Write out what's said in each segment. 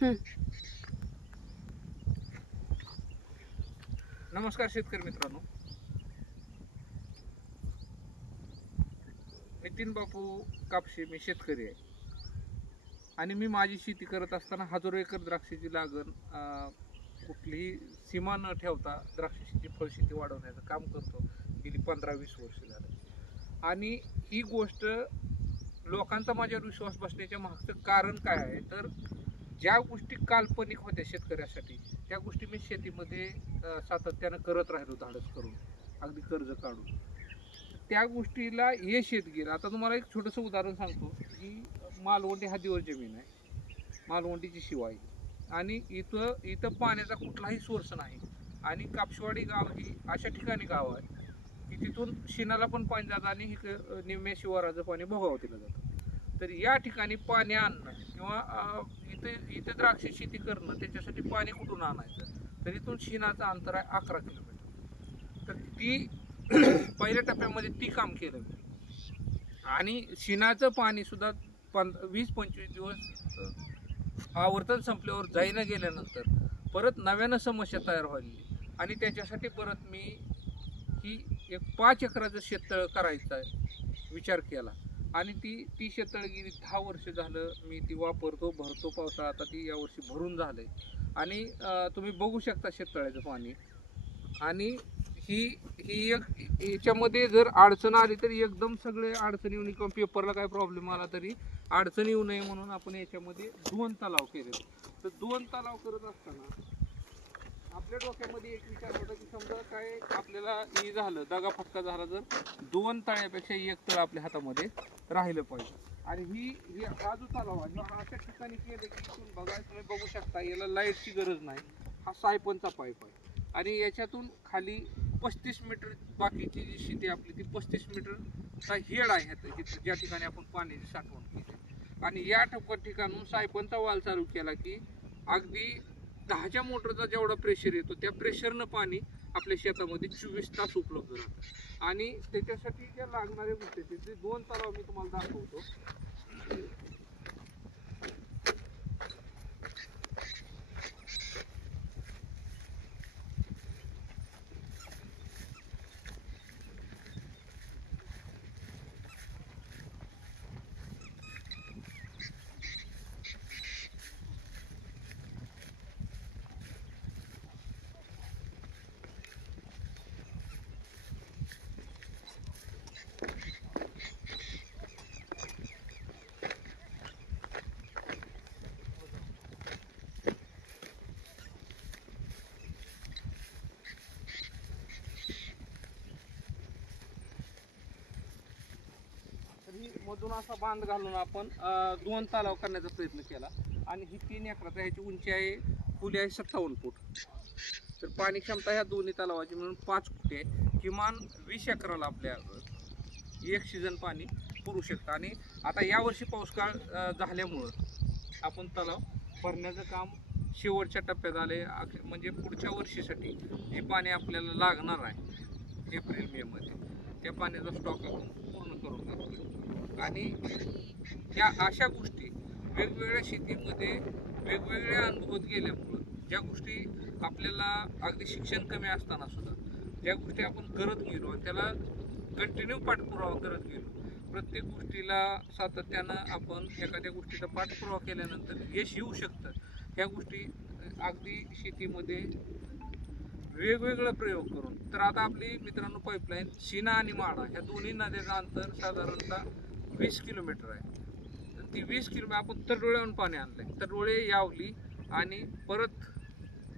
हं. नमस्कार शेतकरी मित्रांनो, नितीन बापू कापशे मी शेतकरी आहे आणि मी माझी शेती करत असताना हजारो एकर द्राक्षाची लागण कुठलीही सीमा न ठेवता द्राक्ष शेती फळशेती वाढवण्याचं काम करतो गेली 15-20 वर्ष झालं. आणि ही गोष्ट लोकांचा माझ्यावर विश्वास बसण्याच्या मागचं कारण काय आहे, तर ज्या गोष्टी काल्पनिक होत्या शेतकऱ्यासाठी त्या गोष्टी मी शेतीमध्ये सातत्यानं करत राहिलो, धाडस करून, अगदी कर्ज काढून. त्या गोष्टीला यश येत गेलं. आता तुम्हाला एक छोटंसं उदाहरण सांगतो की मालवंडी हद्दीवर जमीन आहे, मालवंडीची शिवाय, आणि इथं पाण्याचा कुठलाही सोर्स नाही. आणि कापशेवाडी गाव ही अशा ठिकाणी गाव आहे की तिथून शिनाला पण पाणी जातं आणि निम्म्या शिवाराचं पाणी भोगावतीला जातं. तर या ठिकाणी पाणी आणणं किंवा इथे द्राक्ष शेती करणं, त्याच्यासाठी पाणी कुठून आणायचं, तर इथून शिनाचं अंतर आहे 11 किलोमीटर. तर ती पहिल्या टप्प्यामध्ये ती काम केलं मी. आणि शिनाचं पाणी सुद्धा 20-25 दिवस आवर्तन संपल्यावर जाईनं गेल्यानंतर परत नव्यानं समस्या तयार व्हायली. आणि त्याच्यासाठी परत मी ही एक 5 एकराचं शेततळ करायचा विचार केला. आणि ती शेततळ गेली 10 वर्ष झालं मी ती वापरतो, भरतो. पावसाळा आता ती यावर्षी भरून झालंय. आणि तुम्ही बघू शकता शेततळ्याचं पाणी. आणि ही ही एक याच्यामध्ये जर अडचण आली तरी एकदम सगळे अडचण येऊ नये किंवा पेपरला काय प्रॉब्लेम आला तरी अडचण येऊ नये म्हणून आपण याच्यामध्ये 2 तलाव केले. तर 2 तलाव करत असताना आपल्या डोक्यामध्ये एक विचार होता की समजा काय आपल्याला हे झालं, दगाफटका झाला, जर 2 तळ्यापेक्षा 1 तळ आपल्या हातामध्ये राहिलं पाहिजे. आणि ही हा जो तलाव आहे अशा ठिकाणी केलं की इथून बघा, तुम्ही बघू शकता, याला लाईटची गरज नाही. हा सायपनचा पाईप आहे आणि याच्यातून खाली 35 मीटर, बाकीची जी शेती आपली ती 35 मीटरचा हेड आहे ज्या ठिकाणी आपण पाण्याची साठवण केली. आणि या ठिकाणून सायपनचा वाल चालू केला की अगदी 10च्या मोटरचा जेवढा प्रेशर येतो त्या प्रेशरनं पाणी आपल्या शेतामध्ये 24 तास उपलब्ध राहतं. आणि त्याच्यासाठी ज्या लागणाऱ्या गोष्टी, ते 2 तलाव मी तुम्हाला दाखवतो. मधून असा बांध घालून आपण 2 तलाव करण्याचा प्रयत्न केला. आणि ही 3 एकराचा, ह्याची उंची आहे, खोली आहे 57 फूट. तर पाणी क्षमता ह्या दोन्ही तलावाची मिळून 5 फूट आहे. किमान 20 एकराला आपल्या एक सीझन पाणी पुरू शकतं. आणि आता यावर्षी पाऊसकाळ झाल्यामुळं आपण तलाव भरण्याचं काम शेवटच्या टप्प्यात आले. म्हणजे पुढच्या वर्षीसाठी जे पाणी आपल्याला लागणार आहे एप्रिल-मे मध्ये, त्या पाण्याचा स्टॉक आपण पूर्ण करून घेतो. आणि ह्या अशा गोष्टी वेगवेगळ्या शेतीमध्ये वेगवेगळ्या अनुभवत गेल्यामुळं, ज्या गोष्टी आपल्याला अगदी शिक्षण कमी असताना सुद्धा ज्या गोष्टी आपण करत गेलो आणि त्याला कंटिन्यू पाठपुरावा करत गेलो, प्रत्येक गोष्टीला सातत्यानं आपण एखाद्या गोष्टीचा पाठपुरावा केल्यानंतर यश येऊ शकतं. ह्या गोष्टी अगदी शेतीमध्ये वेगवेगळे प्रयोग करून. तर आता आपली मित्रांनो पाईपलाईन शिना आणि माडा ह्या दोन्ही नद्याचं अंतर साधारणतः 20 किलोमीटर आहे. तर ती 20 किलोमीटर आपण तरडोळ्याहून पाणी आणलंय. तरडोळे, यावली, आणि परत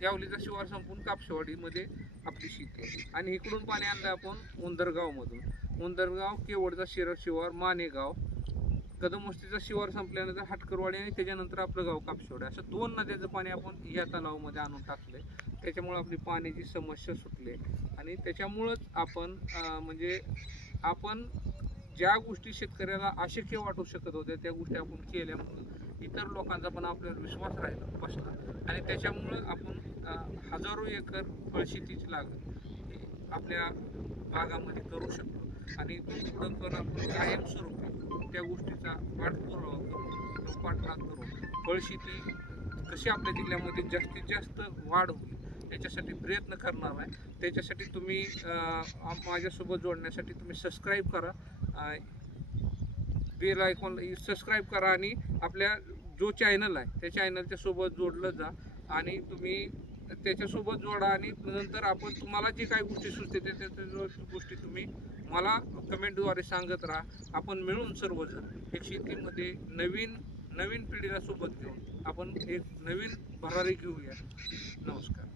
यावलीचा शिवार संपून कापशेवाडीमध्ये आपली शेती आहे. आणि इकडून पाणी आणलं आपण उंदरगावमधून. उंदरगाव, केवडचा शिवार, मानेगाव, कदमवस्तीचा शिवार संपल्यानंतर हाटकरवाडी आणि त्याच्यानंतर आपलं गाव कापशेवाडी, असं 2 नद्याचं पाणी आपण या तलावामध्ये आणून टाकलंय. त्याच्यामुळे आपली पाण्याची समस्या सुटली. आणि त्याच्यामुळंच आपण म्हणजे आपण ज्या गोष्टी शेतकऱ्याला अशक्य वाटू शकत होत्या त्या गोष्टी आपण केल्यामुळं इतर लोकांचा पण आपल्यावर विश्वास राहिला बसला. आणि त्याच्यामुळं आपण हजारो एकर फळशेतीची लागवड आपल्या भागामध्ये करू शकतो. आणि इथून पुढं पण आपण कायमस्वरूपी त्या गोष्टीचा पाठपुरावा करून, पाठलाग करून फळशेती कशी आपल्या जिल्ह्यामध्ये जास्तीत जास्त वाढ होईल त्याच्यासाठी प्रयत्न करणार आहे. त्याच्यासाठी तुम्ही माझ्यासोबत जोडण्यासाठी तुम्ही सबस्क्राईब करा, बेल आयकॉन सबस्क्राईब करा आणि आपल्या जो चॅनल आहे त्या चॅनलच्या सोबत जोडलं जा आणि तुम्ही त्याच्यासोबत जोडा. आणि नंतर आपण तुम्हाला जे काही गोष्टी सुचते त्या गोष्टी तुम्ही मला कमेंटद्वारे सांगत राहा. आपण मिळून सर्वजण एक शेतीमध्ये नवीन पिढीला सोबत घेऊन आपण एक नवीन भरारी घेऊया. नमस्कार.